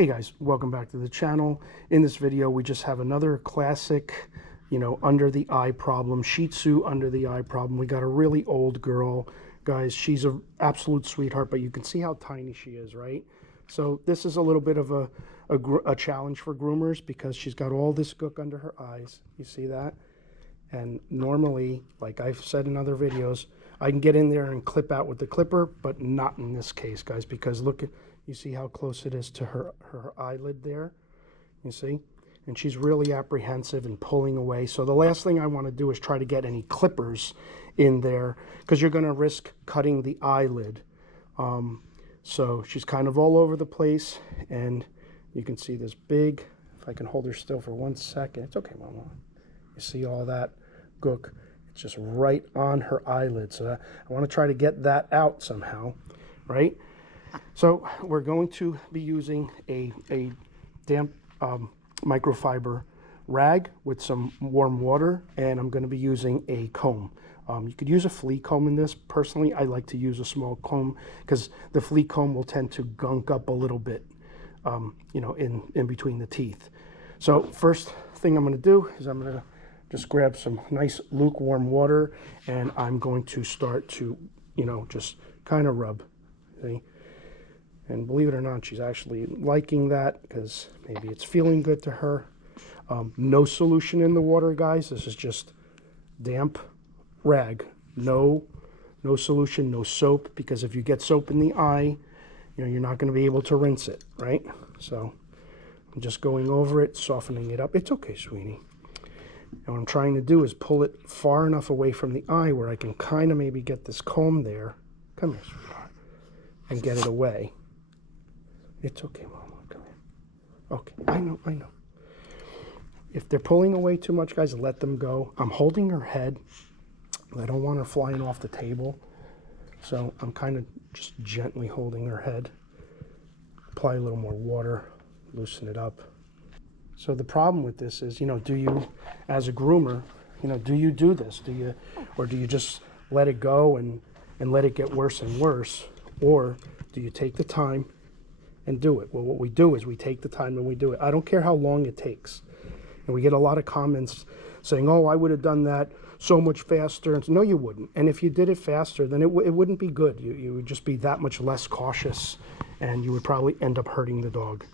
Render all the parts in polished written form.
Hey guys, welcome back to the channel. In this video, we just have another classic, under the eye problem, Shih Tzu under the eye problem. We got a really old girl, guys. She's an absolute sweetheart, but you can see how tiny she is, right? So this is a little bit of a challenge for groomers because she's got all this gook under her eyes. You see that? And normally, like I've said in other videos, I can get in there and clip out with the clipper, but not in this case, guys, because look at, you see how close it is to her eyelid there? You see? And she's really apprehensive and pulling away. So the last thing I want to do is try to get any clippers in there because you're going to risk cutting the eyelid. So she's kind of all over the place, and you can see this big, if I can hold her still for 1 second. It's okay, Mama. You see all that gook? It's just right on her eyelid. So I want to try to get that out somehow, right? So we're going to be using a damp microfiber rag with some warm water, and I'm going to be using a comb. You could use a flea comb in this. Personally, I like to use a small comb because the flea comb will tend to gunk up a little bit, in between the teeth. So first thing I'm going to do is I'm going to just grab some nice lukewarm water, and I'm going to start to, just kind of rub. See? And believe it or not, she's actually liking that because maybe it's feeling good to her. No solution in the water, guys. This is just damp rag. No solution, no soap, because if you get soap in the eye, you're not going to be able to rinse it, right? So I'm just going over it, softening it up. It's okay, sweetie. And what I'm trying to do is pull it far enough away from the eye where I can kind of maybe get this comb there. Come here, sweetheart. And get it away. It's okay, Mama. Come here. Okay, I know. If they're pulling away too much, guys, let them go. I'm holding her head. I don't want her flying off the table. So I'm kind of just gently holding her head. Apply a little more water, loosen it up. So the problem with this is, do you, as a groomer, do you do this? Or do you just let it go and let it get worse and worse? Or do you take the time and do it? Well, what we do is we take the time and we do it. I don't care how long it takes. And we get a lot of comments saying, oh, I would have done that so much faster. And no, you wouldn't. And if you did it faster, then it wouldn't be good. You would just be that much less cautious, and you would probably end up hurting the dog.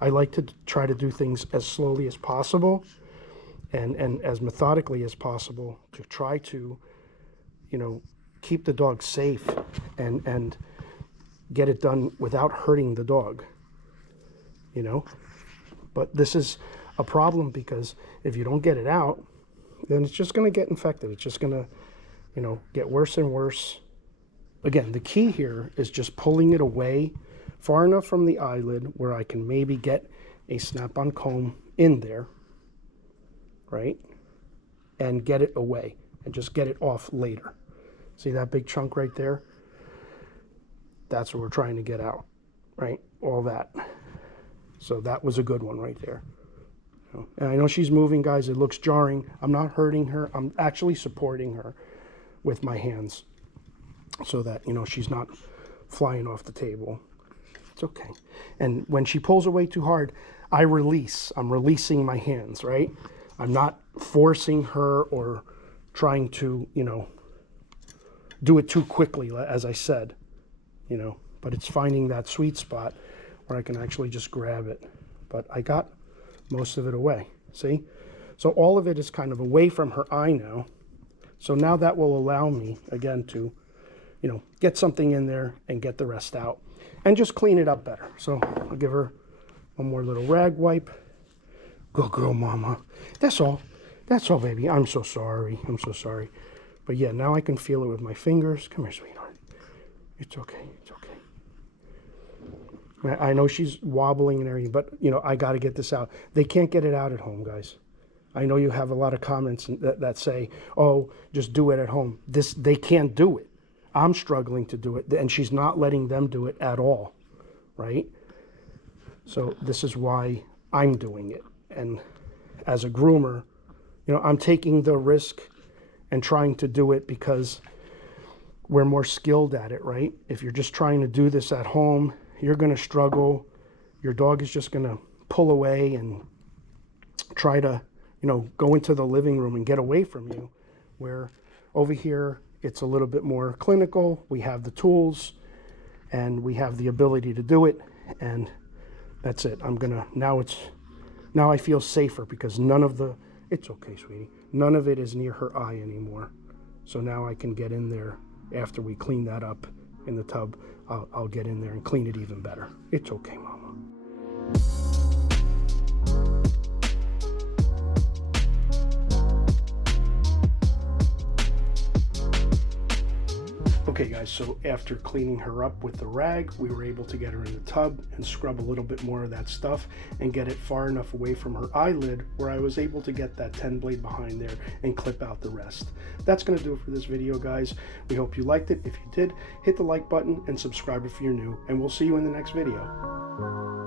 I like to try to do things as slowly as possible and as methodically as possible to try to, keep the dog safe and get it done without hurting the dog, But this is a problem because if you don't get it out, then it's just going to get infected. It's just going to, get worse and worse. Again, the key here is just pulling it away far enough from the eyelid where I can maybe get a snap-on comb in there, right? And get it away and just get it off later. See that big chunk right there? That's what we're trying to get out, right? All that. So that was a good one right there. And I know she's moving, guys. It looks jarring. I'm not hurting her. I'm actually supporting her with my hands so that, she's not flying off the table. It's okay. And when she pulls away too hard, I release. I'm releasing my hands, right? I'm not forcing her or trying to, do it too quickly, as I said, but it's finding that sweet spot where I can actually just grab it. But I got most of it away, see? So all of it is kind of away from her eye now. So now that will allow me, again, to, get something in there and get the rest out and just clean it up better. So I'll give her one more little rag wipe. Good girl, Mama. That's all. That's all, baby. I'm so sorry. I'm so sorry. But yeah, now I can feel it with my fingers. Come here, sweetheart. It's okay. It's okay. I know she's wobbling and everything, but, I got to get this out. They can't get it out at home, guys. I know you have a lot of comments that say, oh, just do it at home. They can't do it. I'm struggling to do it, and she's not letting them do it at all, right? So this is why I'm doing it. And as a groomer, I'm taking the risk and trying to do it because we're more skilled at it, right? If you're just trying to do this at home you're going to struggle. Your dog is just going to pull away and try to, you know, go into the living room and get away from you. Where over here, it's a little bit more clinical. We have the tools and we have the ability to do it. And that's it. Now I feel safer because it's okay, sweetie. None of it is near her eye anymore. So now I can get in there after we clean that up in the tub. I'll get in there and clean it even better. It's okay, Mama. Okay guys, so after cleaning her up with the rag, we were able to get her in the tub and scrub a little bit more of that stuff and get it far enough away from her eyelid where I was able to get that 10 blade behind there and clip out the rest. That's going to do it for this video, guys. We hope you liked it. If you did, hit the like button and subscribe if you're new, and we'll see you in the next video.